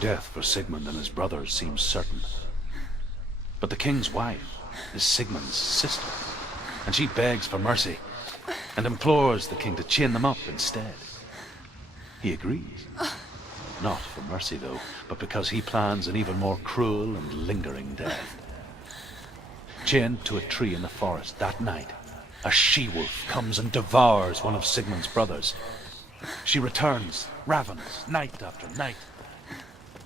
Death for Sigmund and his brothers seems certain. But the king's wife is Sigmund's sister, and she begs for mercy and implores the king to chain them up instead. He agrees. Not for mercy, though, but because he plans an even more cruel and lingering death. Chained to a tree in the forest that night, a she-wolf comes and devours one of Sigmund's brothers. She returns, ravens, night after night,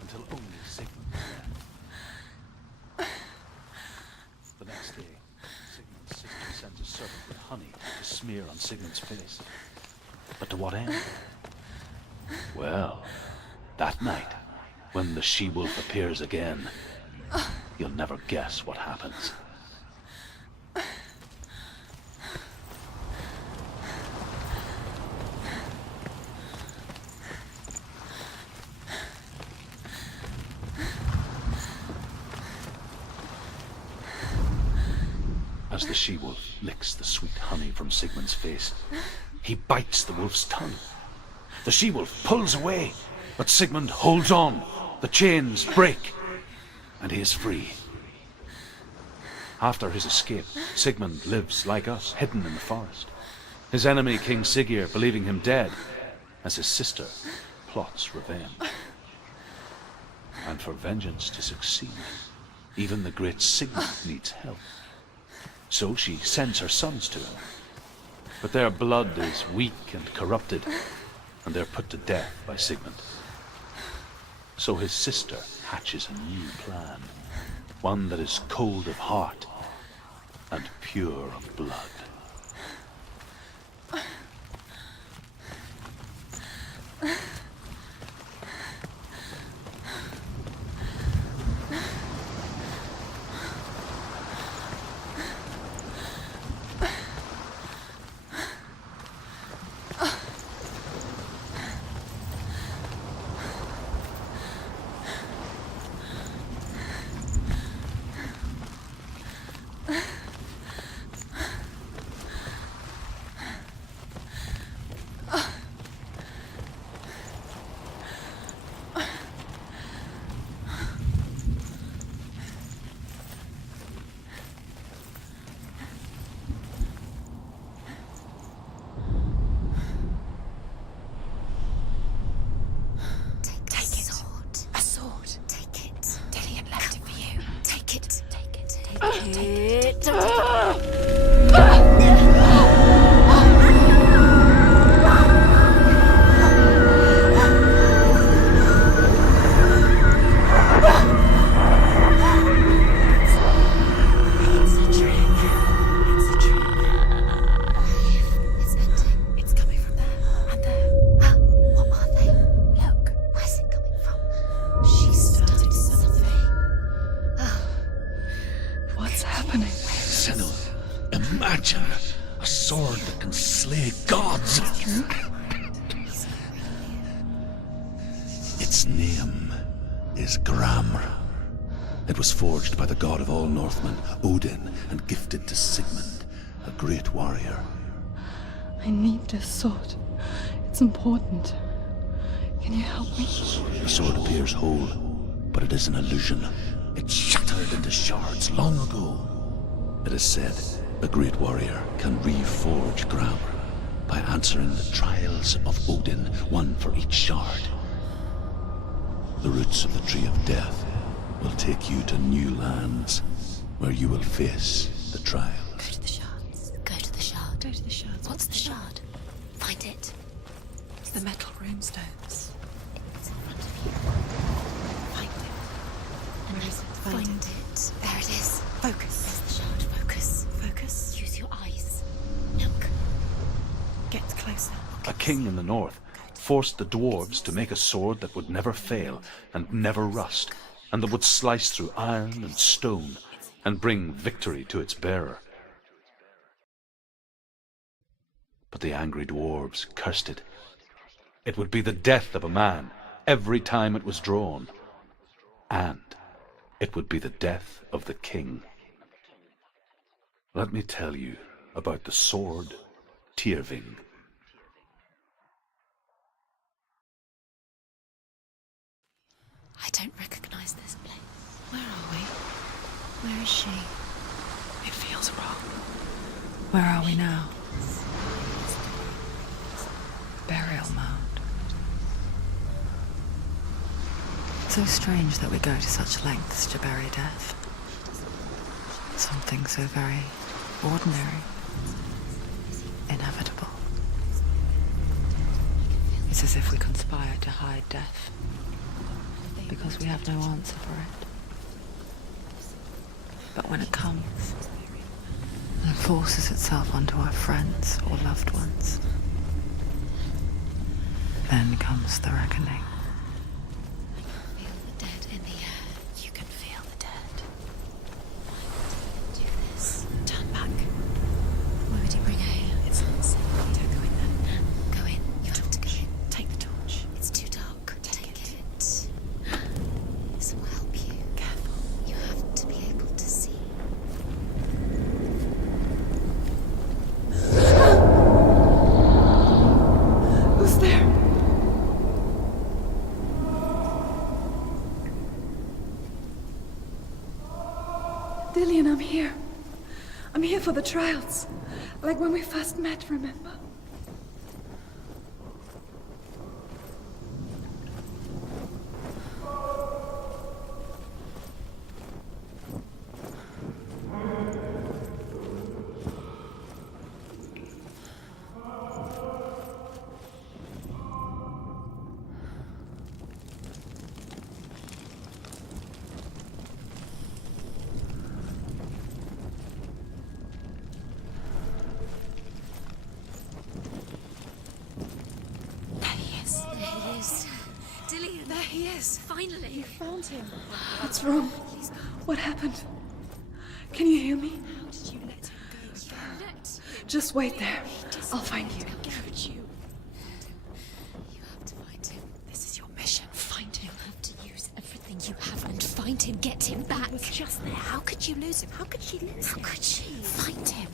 until only Sigmund is left. The next day, Sigmund's sister sends a servant with honey to smear on Sigmund's face. But to what end? Well, that night, when the she-wolf appears again, you'll never guess what happens. As the she-wolf licks the sweet honey from Sigmund's face, he bites the wolf's tongue. The she-wolf pulls away, but Sigmund holds on. The chains break, and he is free. After his escape, Sigmund lives like us, hidden in the forest. His enemy, King Siggeir, believing him dead, as his sister plots revenge. And for vengeance to succeed, even the great Sigmund needs help. So she sends her sons to him. But their blood is weak and corrupted, and they're put to death by Sigmund. So his sister hatches a new plan, one that is cold of heart and pure of blood. Imagine a sword that can slay gods. Its name is Gramr. It was forged by the god of all Northmen, Odin, and gifted to Sigmund, a great warrior. I need this sword. It's important. Can you help me? The sword appears whole, but it is an illusion. It shattered into shards long ago. It is said a great warrior can reforge Gramr by answering the trials of Odin, one for each shard. The roots of the Tree of Death will take you to new lands where you will face the trial. Go to the shards. Go to the shard. Go to the shards. What's the shard? Find it. It's the metal runestones. It's in front of you. Find it. Where is it? Find it. There it is. Focus. There's the shard. Focus. Focus. Use your eyes. Look. Get closer. A king in the north forced the dwarves to make a sword that would never fail and never rust, and that would slice through iron and stone and bring victory to its bearer. But the angry dwarves cursed it. It would be the death of a man every time it was drawn, and it would be the death of the king. Let me tell you about the sword Tyrving. I don't recognize this place. Where are we? Where is she? It feels wrong. Where are we now? Burial mound. So strange that we go to such lengths to bury death. Something so very ordinary, inevitable. It's as if we conspire to hide death, because we have no answer for it. But when it comes, and forces itself onto our friends or loved ones, then comes the reckoning. Feel the dead in the air. You can feel the dead. Do this. Turn back. Why would he bring her here? It's unsafe. Don't go in there. Go in. You have to go in. Take the torch. It's too dark. Take it. This will help you. Careful. You have to be able to see. Who's there? Dillian, I'm here. I'm here for the trials. Like when we first met, remember? Dillian! There he is! Finally! You found him! What's wrong? What happened? Can you hear me? How did you let him go? You let... Just wait there. I'll find you. How could you? You have to find him. This is your mission. Find him. You have to use everything you have and find him. Get him back. He was just there. How could you lose him? How could she lose him? How could she? Find him.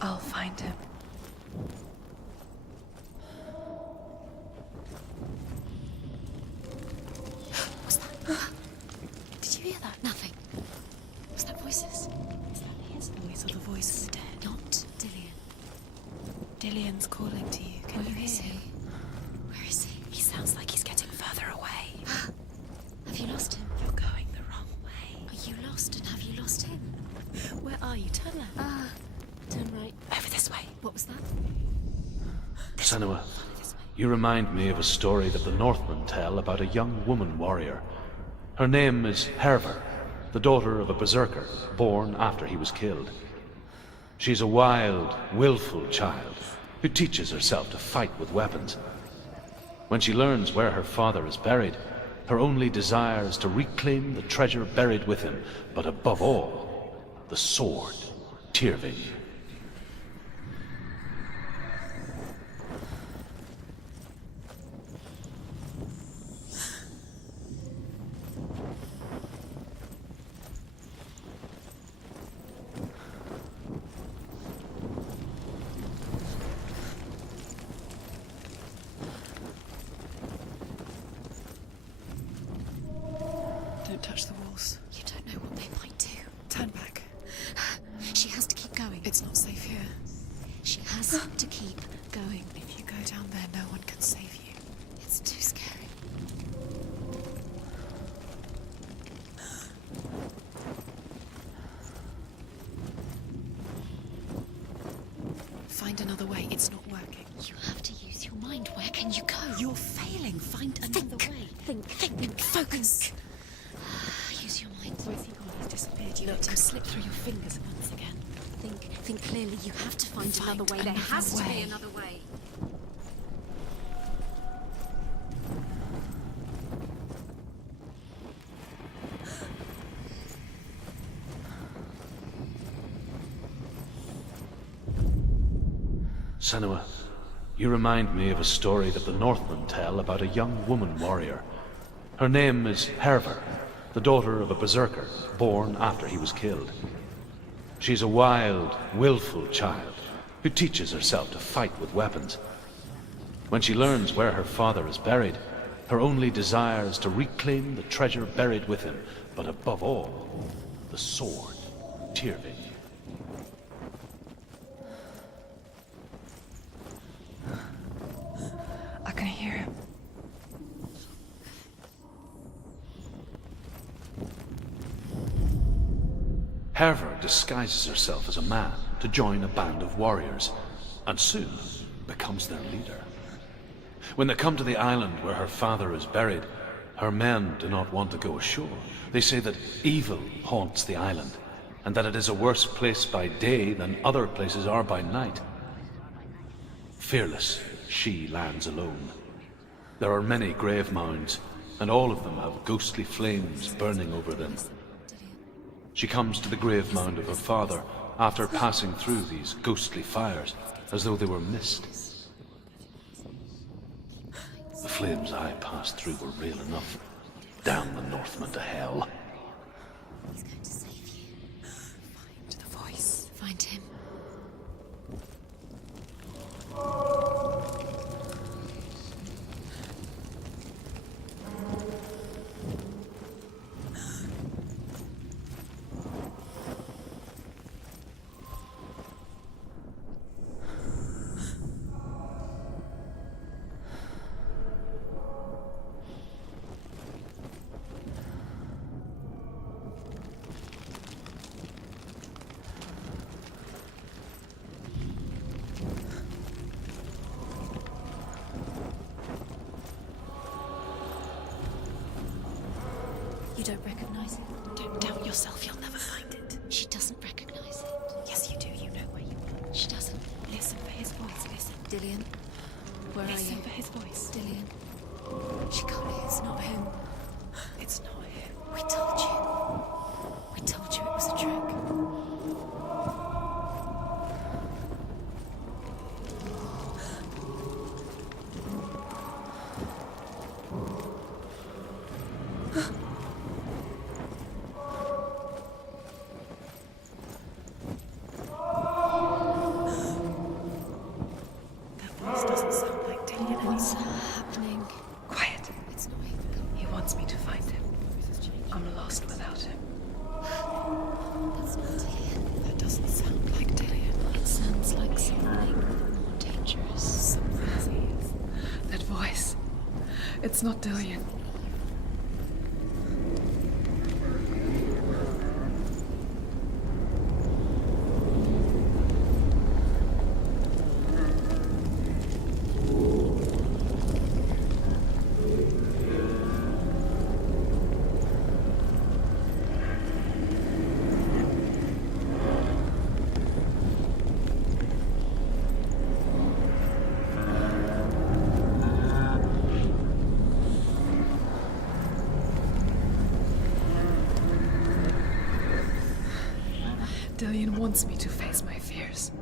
I'll find him. What's that? Did you hear that? Nothing. Was that voices? Is that his voice or the voice of the dead? Not Dillian. Dillian's calling to you. Can you Where hear is he? him? Where is he? He sounds like he's getting further away. Have you lost him? You're going the wrong way. Are you lost and have you lost him? Where are you? Turn left. Turn right. Over this way. What was that? Senua, you remind me of a story that the Northmen tell about a young woman warrior. Her name is Hervor, the daughter of a berserker, born after he was killed. She's a wild, willful child who teaches herself to fight with weapons. When she learns where her father is buried, her only desire is to reclaim the treasure buried with him, but above all, the sword, Tyrving. Don't touch the walls. You don't know what they might do. Turn back. She has to keep going. It's not safe here. She has to keep going. If you go down there, no one can save you. It's too scary. Find another way. It's not working. You have to use your mind. Where can you go? You're failing. Find another way. Think. Focus. Use your mind. Where's he gone? He's disappeared. You let him slip through your fingers once again. Think clearly. You have to find another way. There another has to be way. another way. Senua, You remind me of a story that the Northmen tell about a young woman warrior. Her name is Hervor, the daughter of a berserker, born after he was killed. She's a wild, willful child who teaches herself to fight with weapons. When she learns where her father is buried, her only desire is to reclaim the treasure buried with him, but above all, the sword, Tyrving. I can hear him. Hervor disguises herself as a man to join a band of warriors, and soon becomes their leader. When they come to the island where her father is buried, her men do not want to go ashore. They say that evil haunts the island, and that it is a worse place by day than other places are by night. Fearless, she lands alone. There are many grave mounds, and all of them have ghostly flames burning over them. She comes to the grave mound of her father after passing through these ghostly fires, as though they were mist. The flames I passed through were real enough. Damn the Northmen to hell. He's going to save you. Find the voice. Find him. You don't recognize it? Don't doubt yourself, you'll never find it. She doesn't recognize it. Yes, you do. You know where you are. She doesn't. Listen for his voice. Listen. Dillian, where are you? Listen for his voice. Dillian. She can't hear. It's not him. It's not him. We told you. We told you it was a trick. What's happening? Quiet. It's not him. He wants me to find him. I'm lost without him. That's not Dillian. That doesn't sound like Dillian. It sounds like something more dangerous. That voice. It's not Dillian. Dillian wants me to face my fears.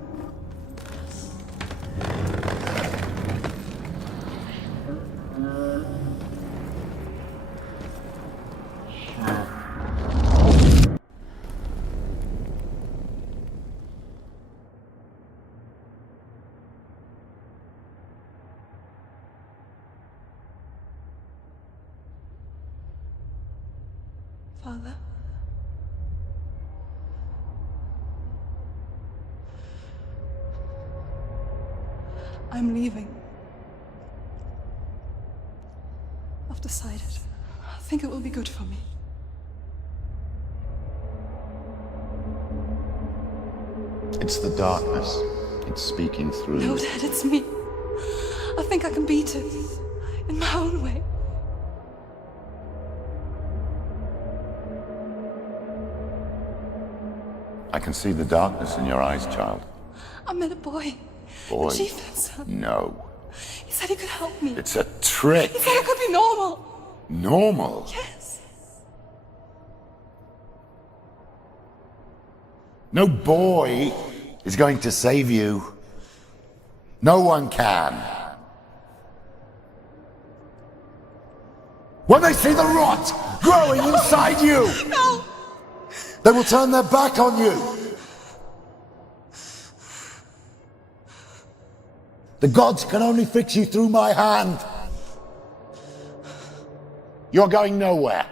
Father? I'm leaving. I've decided. I think it will be good for me. It's the darkness. It's speaking through No, you. Dad, it's me. I think I can beat it. In my own way. I can see the darkness in your eyes, child. I met a boy. Boy. The chieftain's son. No. He said he could help me. It's a trick. He said I could be normal. Normal. Yes. No boy is going to save you. No one can. When they see the rot growing inside you, No! they will turn their back on you. The gods can only fix you through my hand. You're going nowhere.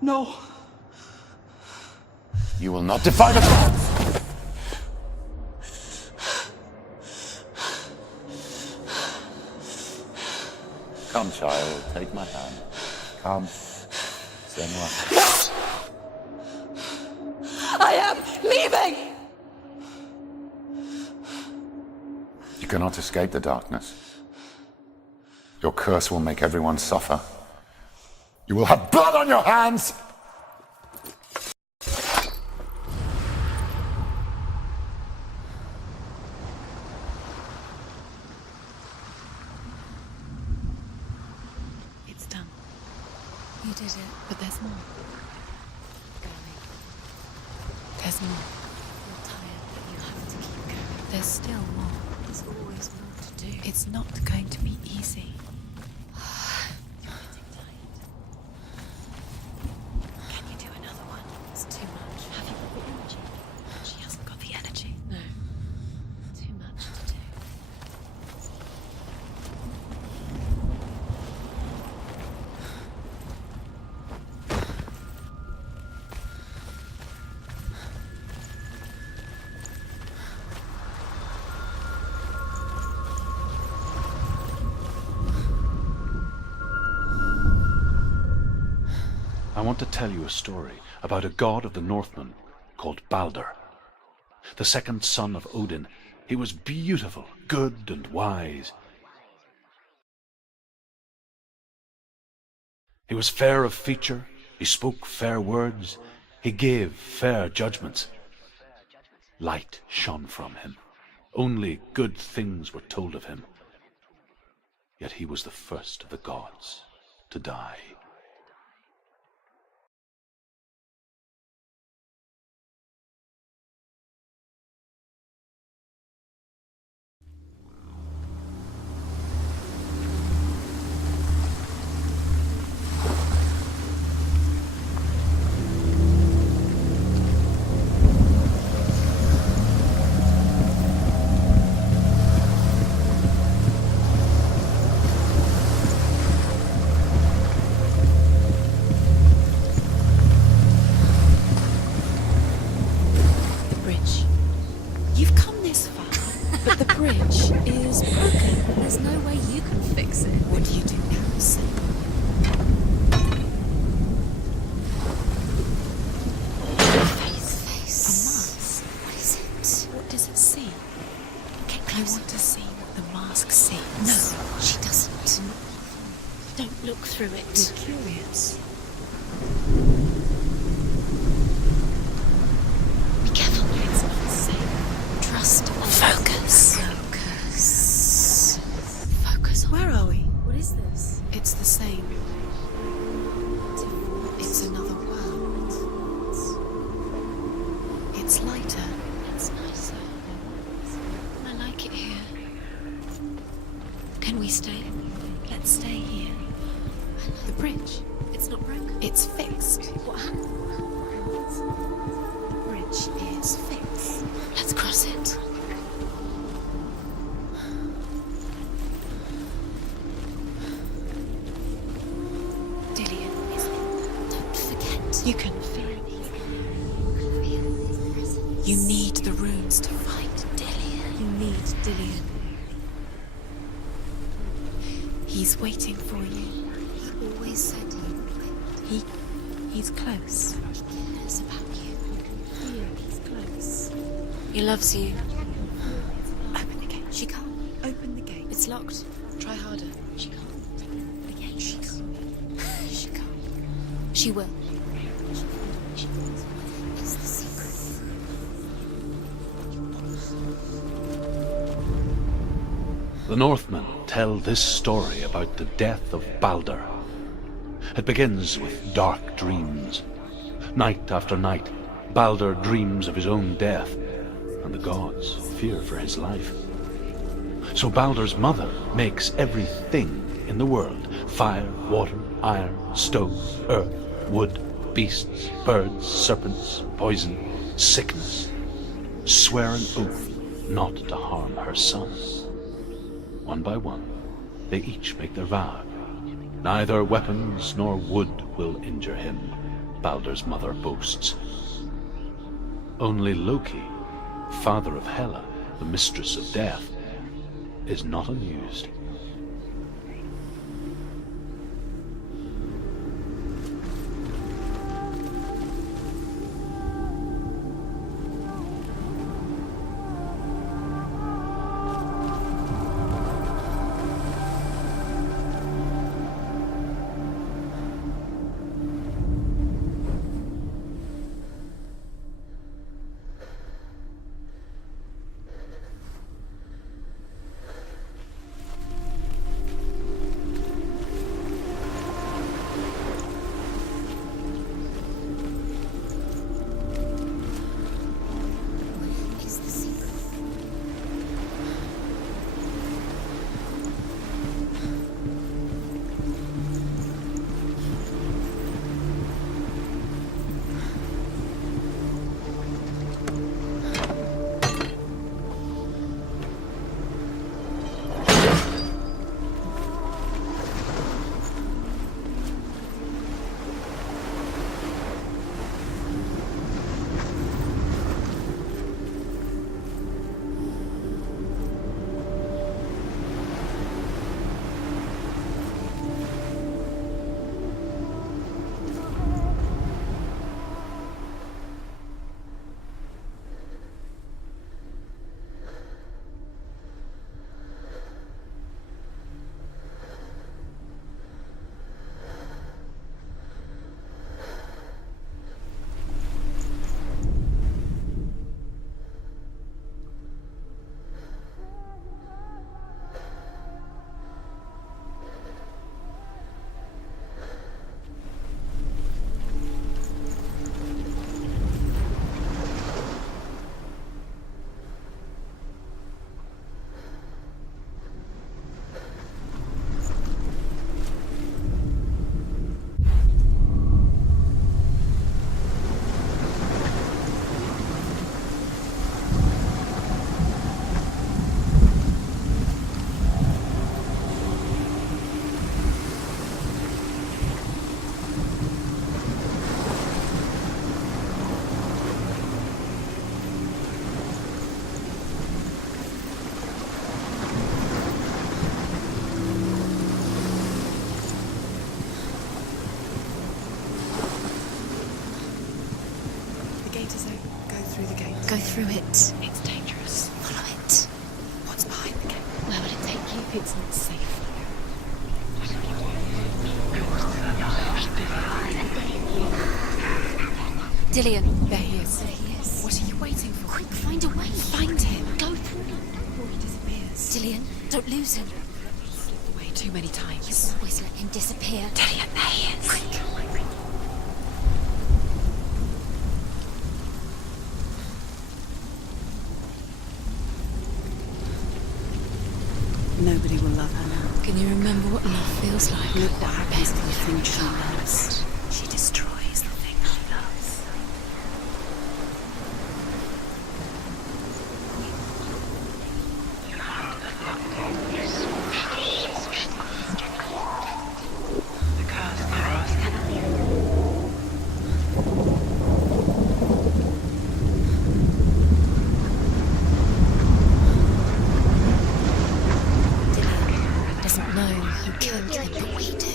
No. You will not defy the gods! Come, child, take my hand. Come. Senua. I am leaving! You cannot escape the darkness. Your curse will make everyone suffer. You will have blood on your hands! It's done. You did it, but there's more. There's more. You're tired, but you have to keep going. There's still more. There's always more to do. It's not going to be easy. You're getting tired. Can you do another one? It's too much. Have you got the energy? She hasn't got the energy. No. Too much to do. I want to tell you a story about a god of the Northmen called Balder. The second son of Odin. He was beautiful, good, and wise. He was fair of feature, he spoke fair words, he gave fair judgments. Light shone from him. Only good things were told of him. Yet he was the first of the gods to die. You've come this far, but the bridge is broken. There's no way you can fix it. What do you do now, Sam? Face. A mask. What is it? What does it see? Get closer. I want to see what the mask sees. No, she doesn't. Don't look through it. You're curious. Be careful. It's not safe. Trust. Focus. Focus. Where are we? What is this? It's the same. It's another world. It's lighter. It's nicer. I like it here. Can we stay? Let's stay here. The bridge. It's not broken. It's fixed. What happened? The bridge is fixed. Let's cross it. Dillian, is it? Don't forget. You can feel it. You need the runes to fight Dillian. You need Dillian. He's waiting for you. He always said he's close. He cares about you. You can feel he's close. He loves you. Open the gate. She can't. Open the gate. It's locked. Try harder. She can't. Open the gate. She can't. She can't. She will. It's the secret. The Northmen tell this story about the death of Balder. It begins with dark dreams. Night after night, Balder dreams of his own death. and the gods fear for his life. So Baldur's mother makes everything in the world, fire, water, iron, stone, earth, wood, beasts, birds, serpents, poison, sickness, swear an oath not to harm her son. One by one, they each make their vow. Neither weapons nor wood will injure him, Baldur's mother boasts. Only Loki, father of Hela, the mistress of death, is not amused. Go through it. It's dangerous. Follow it. What's behind the gate? Where will it take you? It's not safe. Dillion. There he is. There he is. What are you waiting for? Quick, find a way. Find him. Go through it before he disappears. Dillion, don't lose him. Slipped away too many times. You always let him disappear. Dillion, there he is. Quick. Nobody will love her now. Can you remember what love feels like? Look what happens to the thing she loves. She destroys the thing she loves. Dillion doesn't know who killed him, but we do.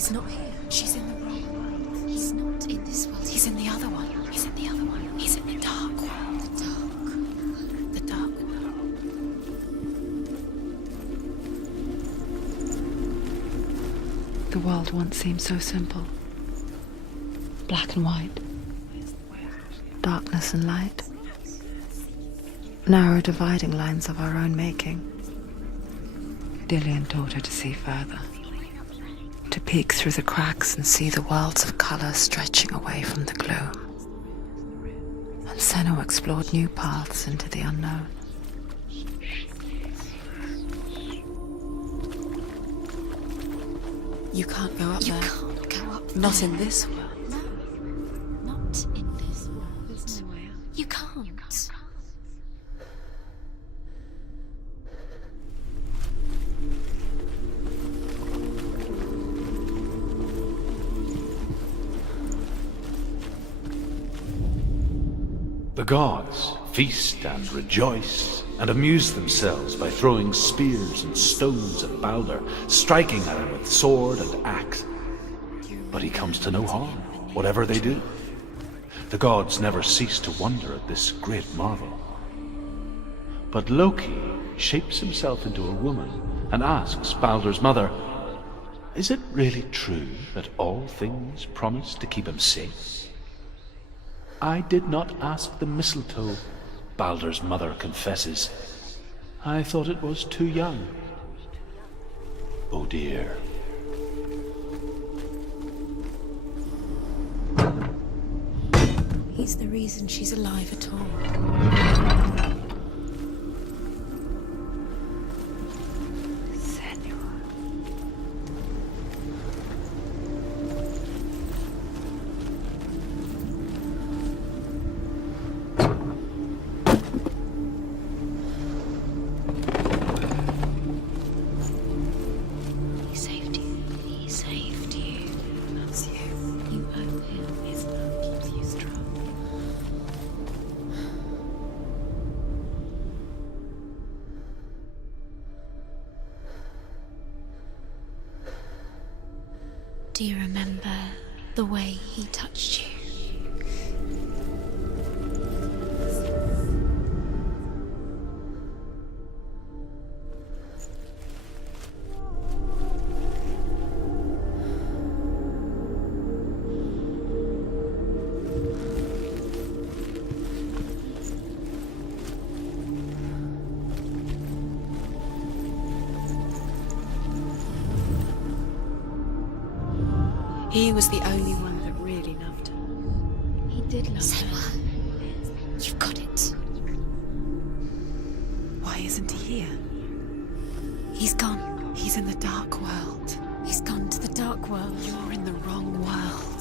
He's not here. She's in the wrong world. He's not in this world. He's in the other one. He's in the other one. He's in the dark world. The dark world. The world once seemed so simple. Black and white. Darkness and light. Narrow dividing lines of our own making. Dillian taught her to see further. To peek through the cracks and see the worlds of color stretching away from the gloom. And Senna explored new paths into the unknown. You can't go up there. You can't go up there. Not in this world. No. Not in this world. There's no way out. You can't. The gods feast and rejoice and amuse themselves by throwing spears and stones at Baldur, striking at him with sword and axe. But he comes to no harm, whatever they do. The gods never cease to wonder at this great marvel. But Loki shapes himself into a woman and asks Baldur's mother, "Is it really true that all things promise to keep him safe?" "I did not ask the mistletoe," Baldur's mother confesses. "I thought it was too young." Oh dear. He's the reason she's alive at all. Do you remember the way he touched you? He was the only one that really loved her. He did love her. You've got it. Why isn't he here? He's gone. He's in the dark world. He's gone to the dark world. You're in the wrong world.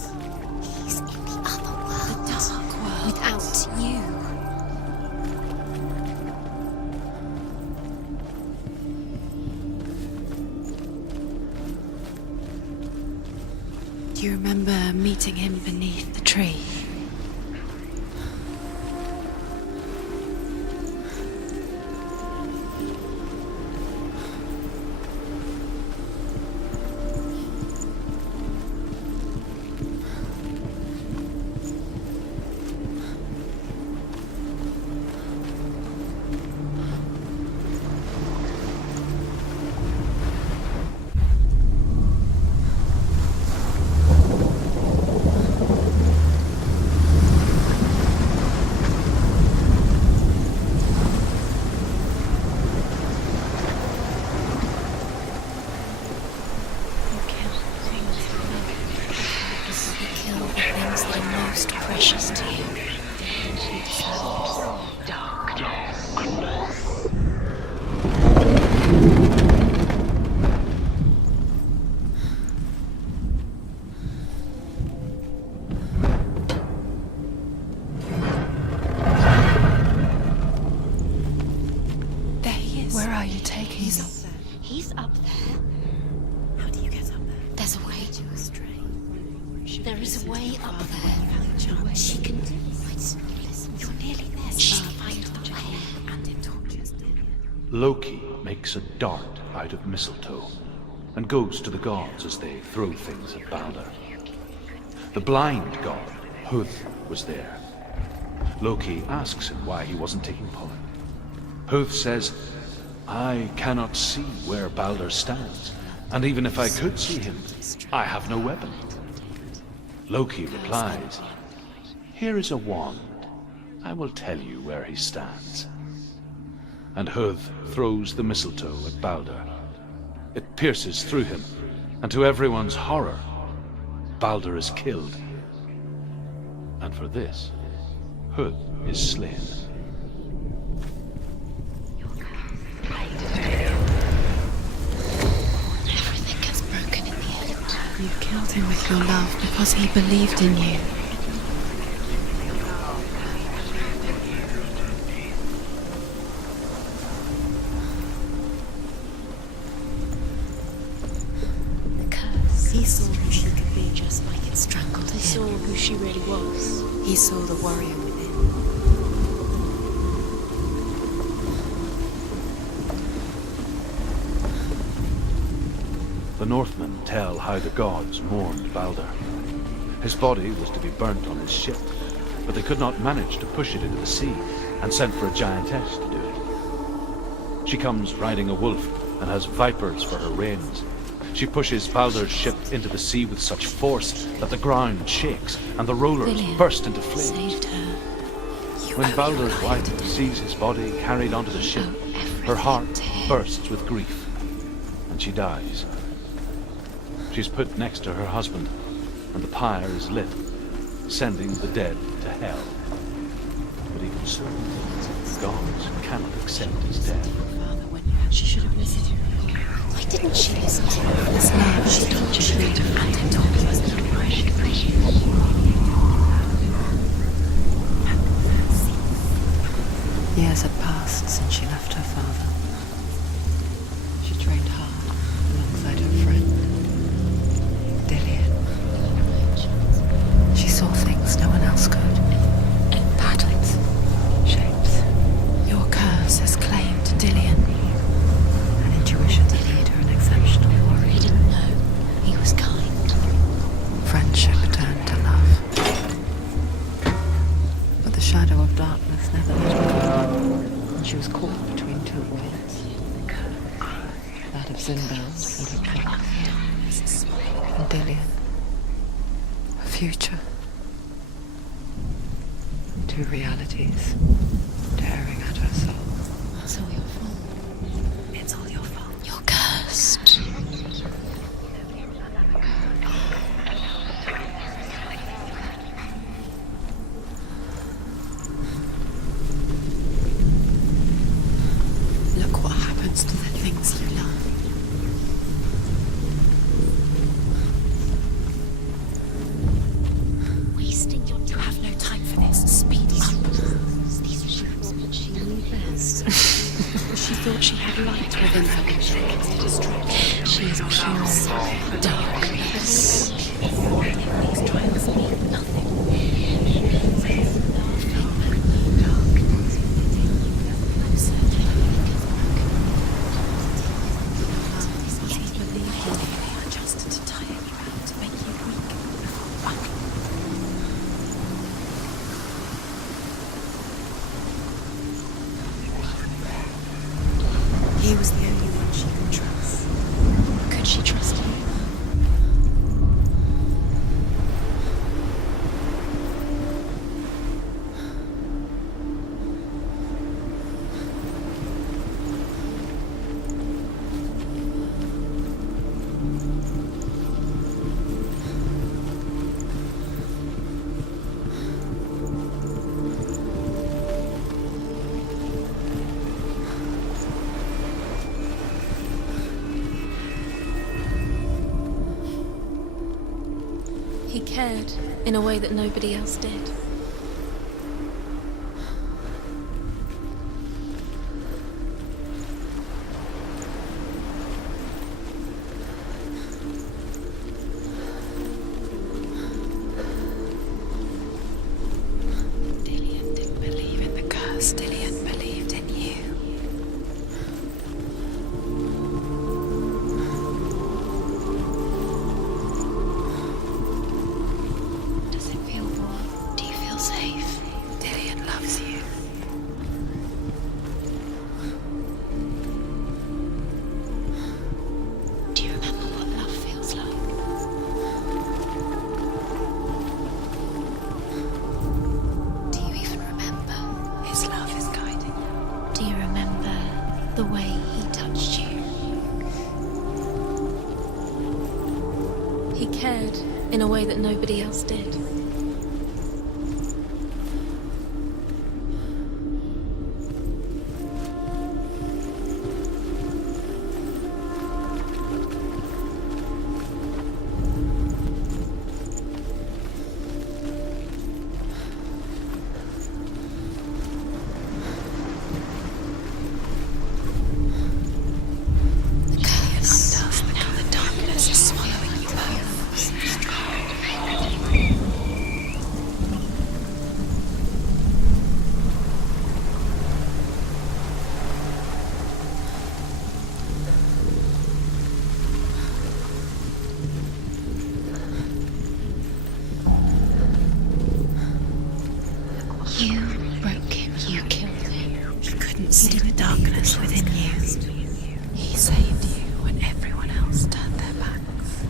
He's in the other world. The dark world. Without you. Do you remember meeting him beneath the tree? He's up there. How do you get up there? There's a way. There is a way up there. She can do it. You're nearly there. She'll find the way. And it tortures. Loki makes a dart out of mistletoe and goes to the gods as they throw things at Balder. The blind god, Huth, was there. Loki asks him why he wasn't taking part. Huth says, "I cannot see where Balder stands, and even if I could see him, I have no weapon." Loki replies, "Here is a wand. I will tell you where he stands." And Huth throws the mistletoe at Balder. It pierces through him, and to everyone's horror, Balder is killed. And for this, Huth is slain. Everything gets broken in the end. You killed him with your love because he believed in you. The curse. He saw who she could be just like it strangled He saw him. who she really was. He saw the warrior within. The Northmen tell how the gods mourned Balder. His body was to be burnt on his ship, but they could not manage to push it into the sea, and sent for a giantess to do it. She comes riding a wolf and has vipers for her reins. She pushes Balder's ship into the sea with such force that the ground shakes and the rollers Villian burst into flames. saved her. When Balder's wife sees his body carried onto the ship, her heart bursts with grief, and she dies. She's put next to her husband, and the pyre is lit, sending the dead to hell. But even so, the gods cannot accept his death. Father, when you had, she should have listened to you. Why didn't she listen to him? His love, she told you she to find him talking was no Years had passed since she left her father. She trained hard alongside her friend, Dillian. She saw things no one else could. Patterns, shapes. Your curse has claimed Dillian. An intuition that made her an exceptional warrior. He didn't know. He was kind. Friendship turned to love. But the shadow of darkness never let her go, and she was caught between two worlds. That of Zinbel and her clock. And Dillian. A future. Two realities tearing at her soul. It's all your fault. It's all your fault. You're cursed. Look what happens to the things you love. Wasting your time. You have no time for this. Speed up. These ships, but she knew best. She thought she had light within her when she wanted to destroy it. She is pure darkness. These trials mean nothing. Just to tire you out, to make you weak. Fuck. He was the only one she could trust. Could she trust him? He cared in a way that nobody else did. Dillian didn't believe in the curse. Dillian believed in you. way that nobody else did. You broke him, you killed him. He couldn't see the darkness within you. He saved you when everyone else turned their backs.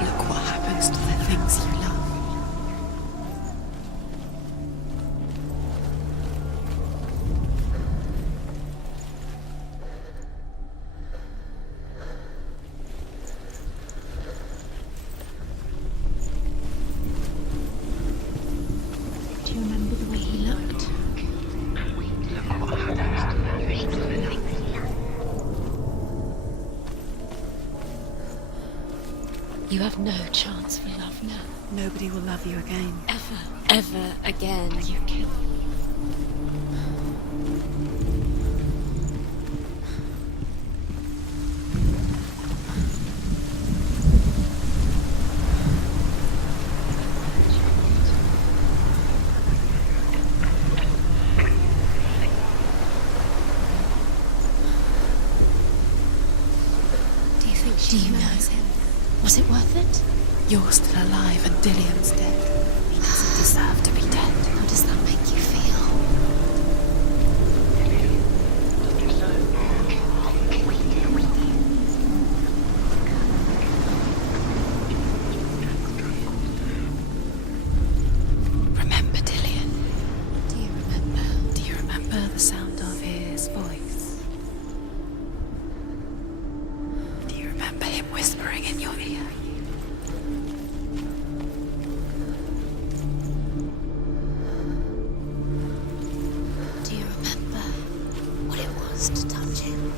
Look what happens to the things you love. Do you remember the way he looked? You have no chance for love now. Nobody will love you again. Ever again. You killed. Do you think she knows him? Was it worth it? You're still alive and Dillian's dead. He doesn't deserve to be dead. How does that make you feel? Remember Dillian? Do you remember? Do you remember the sound of his voice? Do you remember him whispering in your ear? Do you remember what it was to touch him?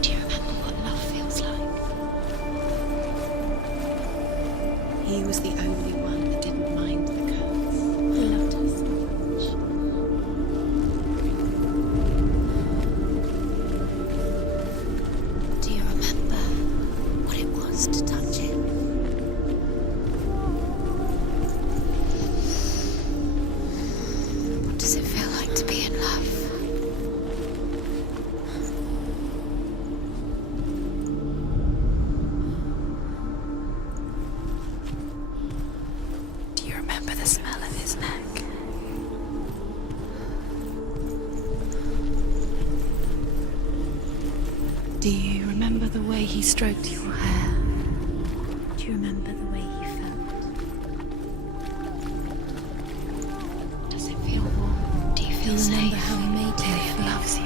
Do you remember what love feels like? He was the only one that didn't mind the curse. He loved her so much. Do you remember what it was to touch him? What does it feel like to be in love? Do you remember the smell of his neck? Do you remember the way he stroked your hair? Do you remember the way he felt? Does it feel warm? Do you feel safe? Remember how he made you Dillian feel? loves you.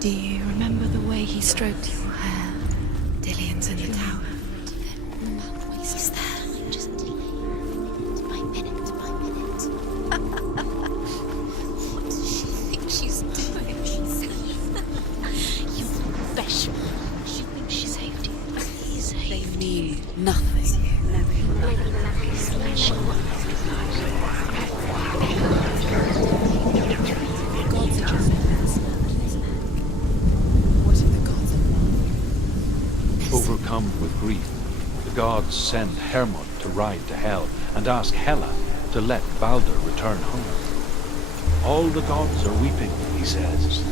Do you remember the way he stroked your hair? Dillian's in the tower. He's there. Just by minute by minute. What does she think she's doing? You're special. She thinks she saved you. He saved They you. mean nothing. Special. Gods are just what are the gods of love? Overcome with grief, the gods send Hermod to ride to Hell and ask Hela to let Baldur return home. All the gods are weeping, he says.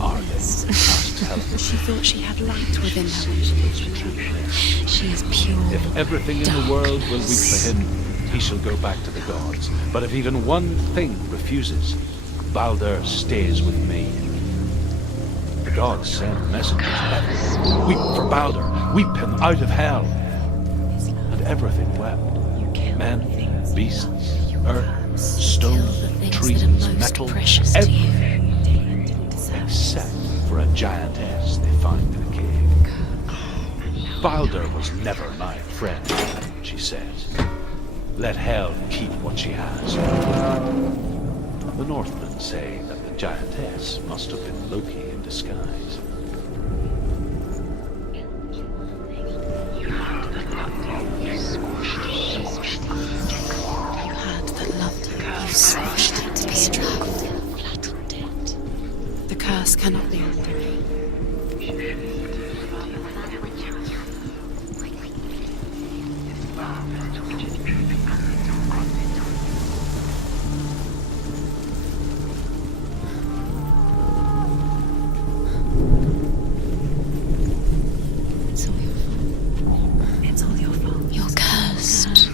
Are they? Asked Helen. She thought she had light within her. She is pure. If everything in the world will weep for him, he shall go back to the gods. But if even one thing refuses, Baldur stays with me. The gods send messengers everywhere. Weep for Baldur. Weep him out of hell. And everything wept. Men, beasts, earth, stone, trees, metal, everything. Except for a giantess they found in a cave. Baldur was never my friend, she says. Let hell keep what she has. The Northmen say that the giantess must have been Loki in disguise. You had that loved her. You squashed it to be strangled, flattened it. The curse cannot be undone. It's all your fault. You're cursed.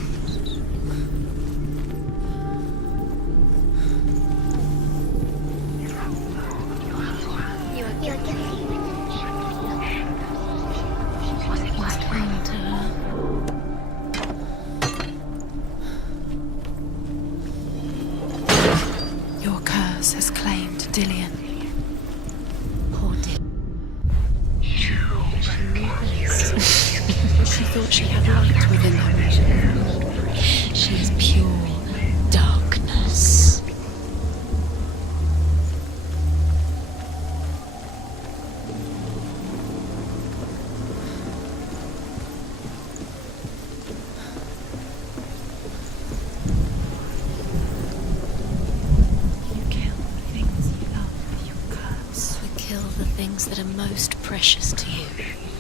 Your curse has claimed Dillion. Poor Dillion. She thought she had light within her. She is pure darkness. You kill the things you love with your curse. We kill the things that are most precious to you.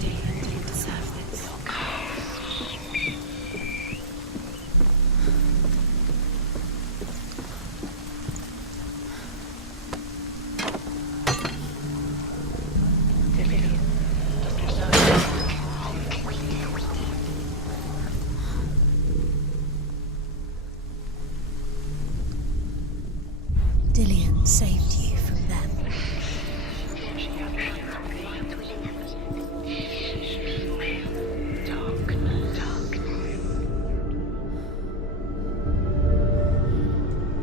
You deserve this. Dillion saved you from them.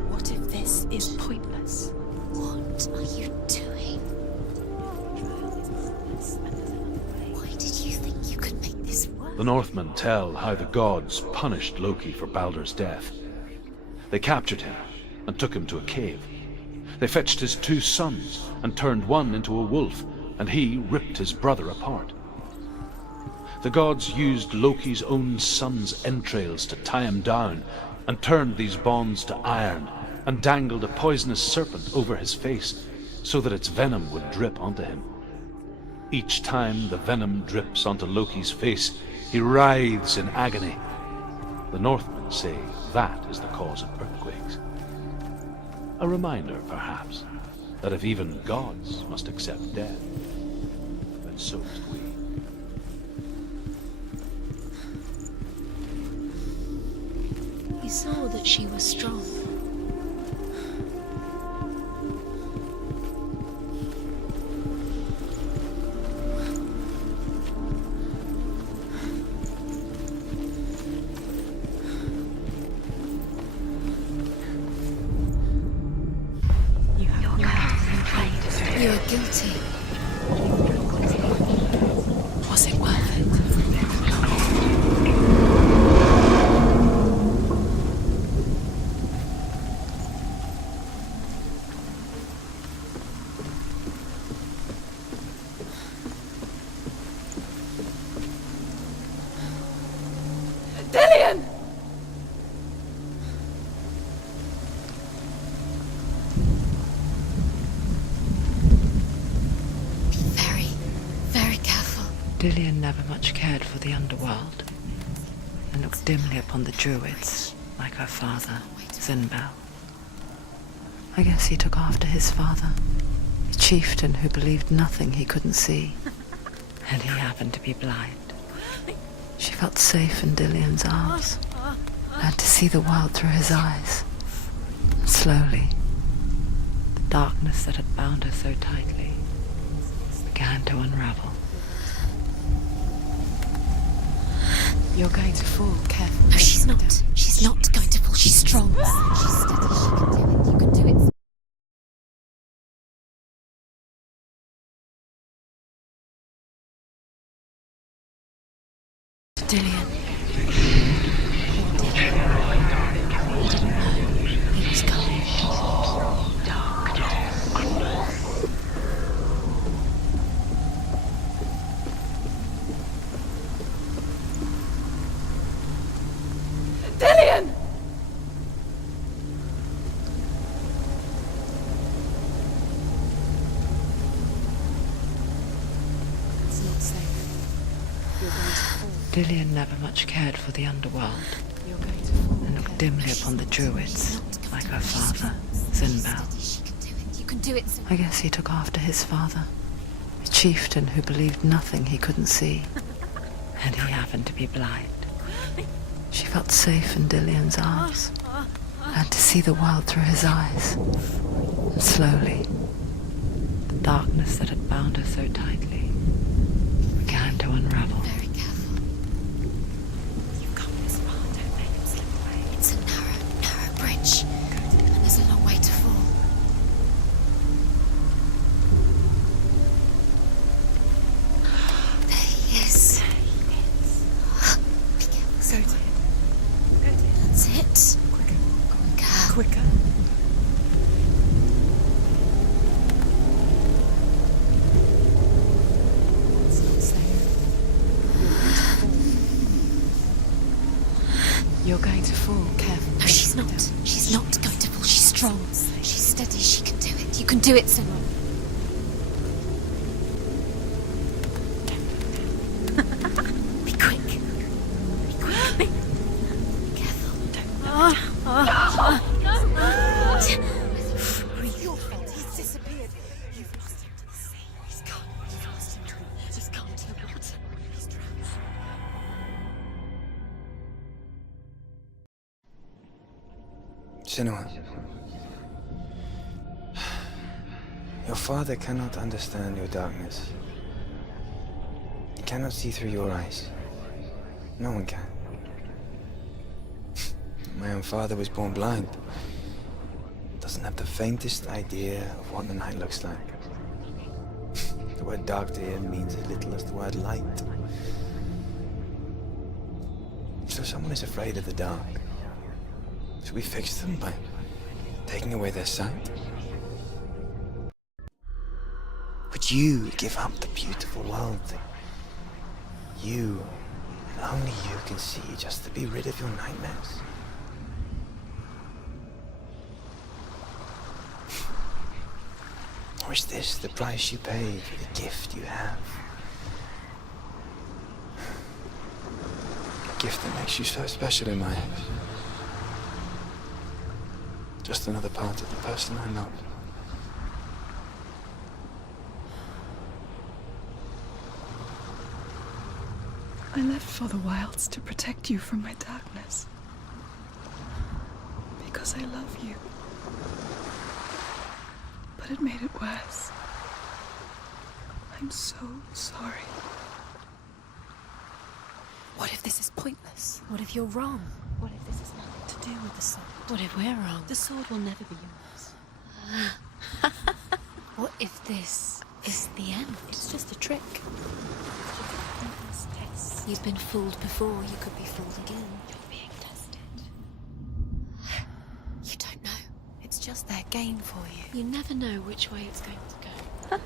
What if this is pointless? What are you doing? Why did you think you could make this work? The Northmen tell how the gods punished Loki for Baldur's death. They captured him and took him to a cave. They fetched his 2 sons and turned one into a wolf, and he ripped his brother apart. The gods used Loki's own son's entrails to tie him down, and turned these bonds to iron, and dangled a poisonous serpent over his face, so that its venom would drip onto him. Each time the venom drips onto Loki's face, he writhes in agony. The Northmen say that is the cause of earthquakes. A reminder, perhaps, that if even gods must accept death, then so must we. You saw that she was strong. You are guilty. Was it worth it? Dillion! Very careful. Dillion never much cared for the underworld, and looked dimly upon the druids, like her father, Zinbel. I guess he took after his father, A chieftain who believed nothing he couldn't see. And he happened to be blind. She felt safe in Dillion's arms. Learned to see the world through his eyes. Slowly, the darkness that had bound her so tightly began to unravel. You're going to fall, careful. No, she's not. She's not going to fall. She's strong. She's steady. She can do it. You can do it. Dillion. He was coming. Dillion! It's not safe. You're going to fall. Dillion never much cared for the underworld You're going to fall. and looked dimly upon the druids, like her father, Zinbel. She can do it. You can do it. I guess he took after his father, a chieftain who believed nothing he couldn't see. And he happened to be blind. She felt safe in Dillion's arms. Learned to see the world through his eyes. And slowly, the darkness that had bound her so tightly began to unravel. Very careful. You've come this far. Don't make him slip away. It's a narrow bridge. And there's a long way to fall. There he is. Be careful. Go to him. Go to him. That's it. Quicker. Quicker. Quicker. It's not safe. You're going to fall. Careful. No, she's not. She's not going to fall. She's strong. She's steady. She can do it. You can do it, Simon. Be quick. Be quick. Be careful. Your fault. He's disappeared. You've lost him to the sea. He's gone. You've lost him to the... Just calm to the water. He's drowned. Senua, your father cannot understand your darkness. He cannot see through your eyes. No one can. My own father was born blind. Doesn't have the faintest idea of what the night looks like. The word dark to him means as little as the word light. So someone is afraid of the dark. Should we fix them by taking away their sight? Would you give up the beautiful world that you, and only you, can see just to be rid of your nightmares? Or is this the price you pay for the gift you have? A gift that makes you so special in my eyes. Just another part of the person I love. I left for the wilds to protect you from my darkness. Because I love you. But it made it worse. I'm so sorry. What if this is pointless? What if you're wrong? What if this is nothing to do with the sword? What if we're wrong? The sword will never be yours. What if this is the end? It's just a trick. It's just a test. You've been fooled before. You could be fooled again. You're being tested. You don't know. It's just their game for you. You never know which way it's going to go.